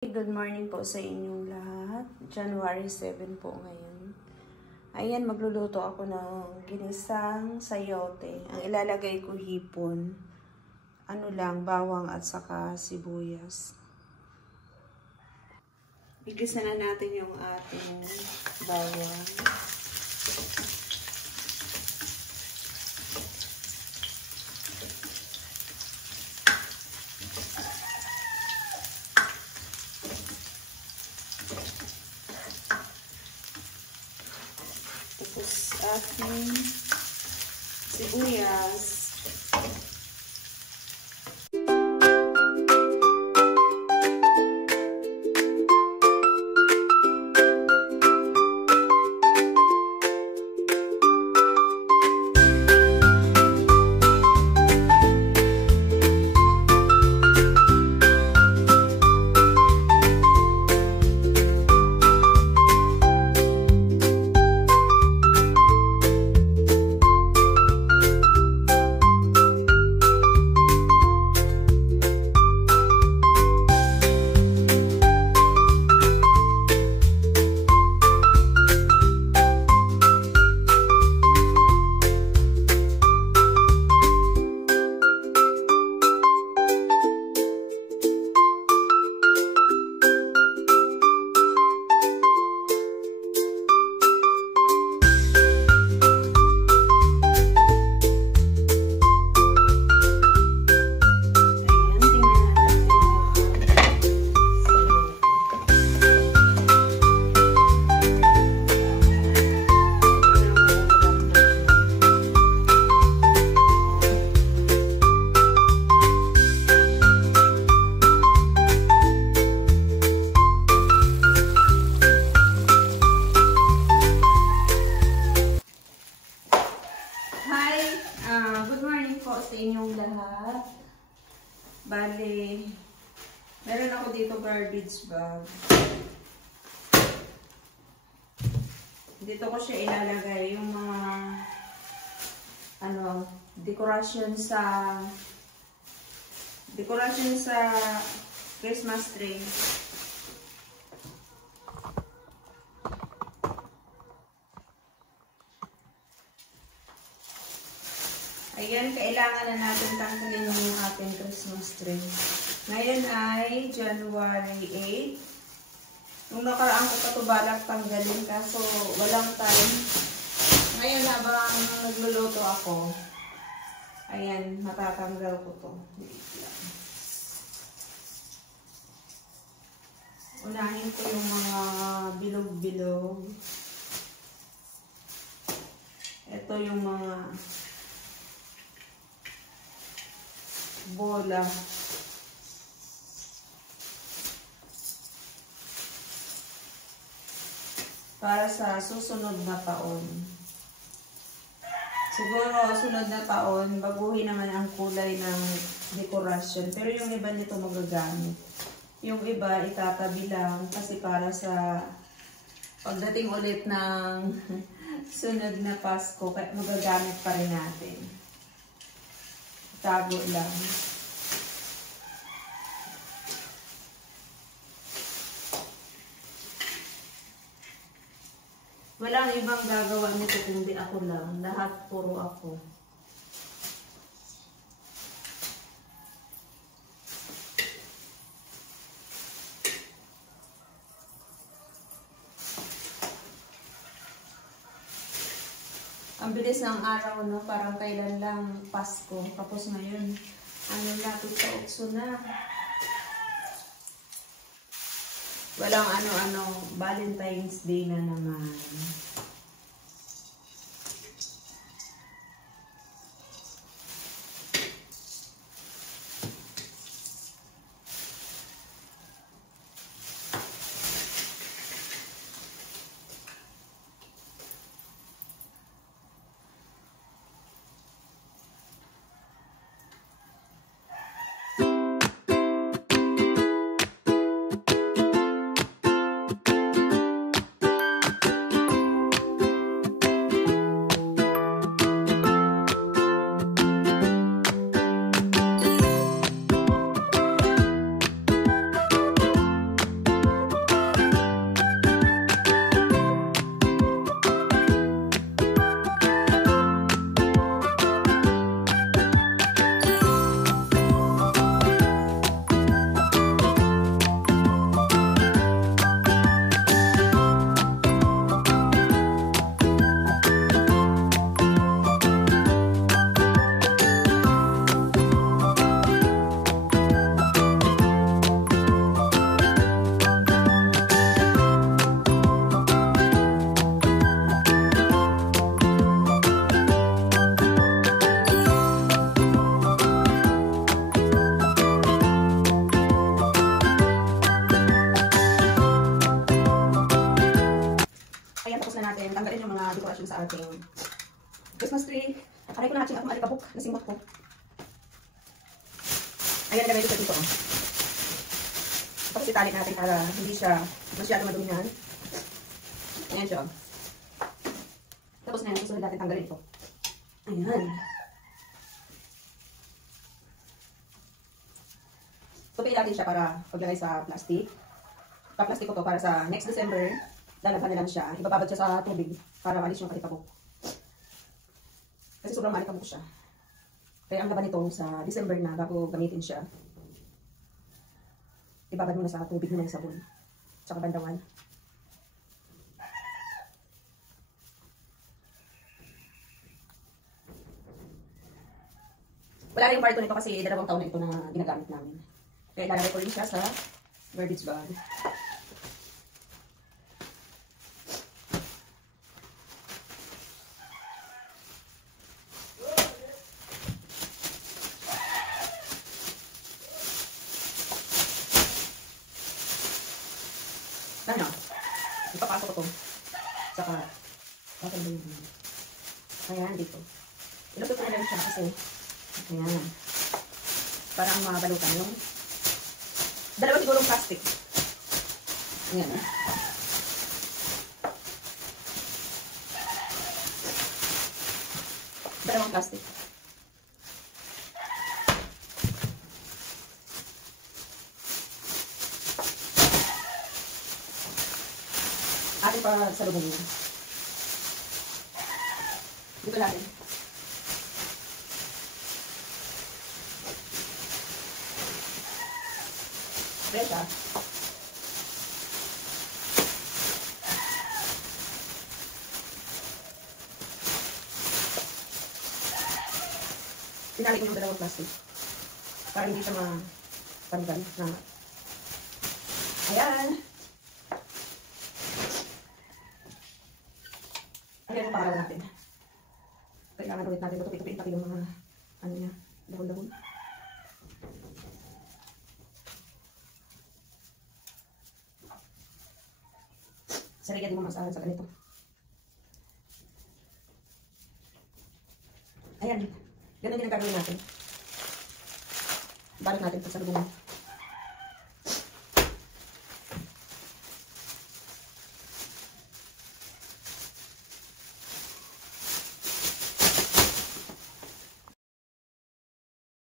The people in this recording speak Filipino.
Good morning po sa inyong lahat. January 7 po ngayon. Ayan, magluluto ako ng ginisang sayote. Ang ilalagay ko hipon. Ano lang, bawang at saka sibuyas. Igisa na natin yung ating bawang. Tapos ating sibuyas. Good morning po sa inyong lahat. Bale, meron ako dito garbage bag. Dito ko siya ilalagay yung mga decoration sa Christmas tree. Ayan, kailangan na natin tanggalin yung ating Christmas tree. Ngayon ay January 8. Nung nakaraan ko pa ito balak tanggalin kaso walang time. Ngayon habang nagluluto ako, ayan, matatanggal ko ito. Unahin ko yung mga bilog-bilog. Ito yung mga bola. Para sa susunod na taon. Siguro sunod na taon, baguhin naman ang kulay ng dekorasyon. Pero yung iba nito magagamit. Yung iba itatabi lang kasi para sa pagdating ulit ng sunod na Pasko, magagamit pa rin natin. Tago lang. Walang ibang gagawa nito kundi ako lang. Lahat puro ako. Ang bilis ng araw, no? Parang kailan lang Pasko. Tapos ngayon, lapit sa Otso na. Walang Valentine's Day na naman. decoration sa ating Christmas tree. Aray ko na hatching akong alikabok. Nasimot ko. Ayan, lagay ko dito. Tapos itali natin para hindi siya masyado madumihan. Ayan siya. Tapos na yan, susunod natin tanggalin ito. Ayan. Tupiin natin siya para paglagay sa plastic. Pa-plastic ko to para sa next December. Lalagyan na lang siya. Ibababad siya sa tubig para maalis yung alikabok. Kasi sobrang alikabok siya. Kaya ang laban nito sa December na bago gamitin siya, ibabad mo na sa tubig mo ng sabon. Tsaka bandawan. Wala rin yung part nito kasi 2 taon na ito na ginagamit namin. Kaya ilalagay ko rin siya sa garbage bag. Ano? Ipapasok ko ito. Saka, bakit ba yun? Ayan, dito. Ilusot ko na lang siya kasi, ayan. Parang mabalutan yung 2 sigurong plastic. Ayan. Dalawang plastic. Atin pa sa lubong niya. Dito natin. Fresh ah. Tinalik niyo yung 2 plastic. Para hindi siya ma-tanggal na. Ayan. Ayan yung pangalawa natin. Kailangan ulit natin tutupi-tupiin pati yung mga ano niya, dahon-dahon. Sarigyan din mo masahan sa ganito. Ayan. Ganun din ang gagawin natin. Balot natin ito sa lubungan.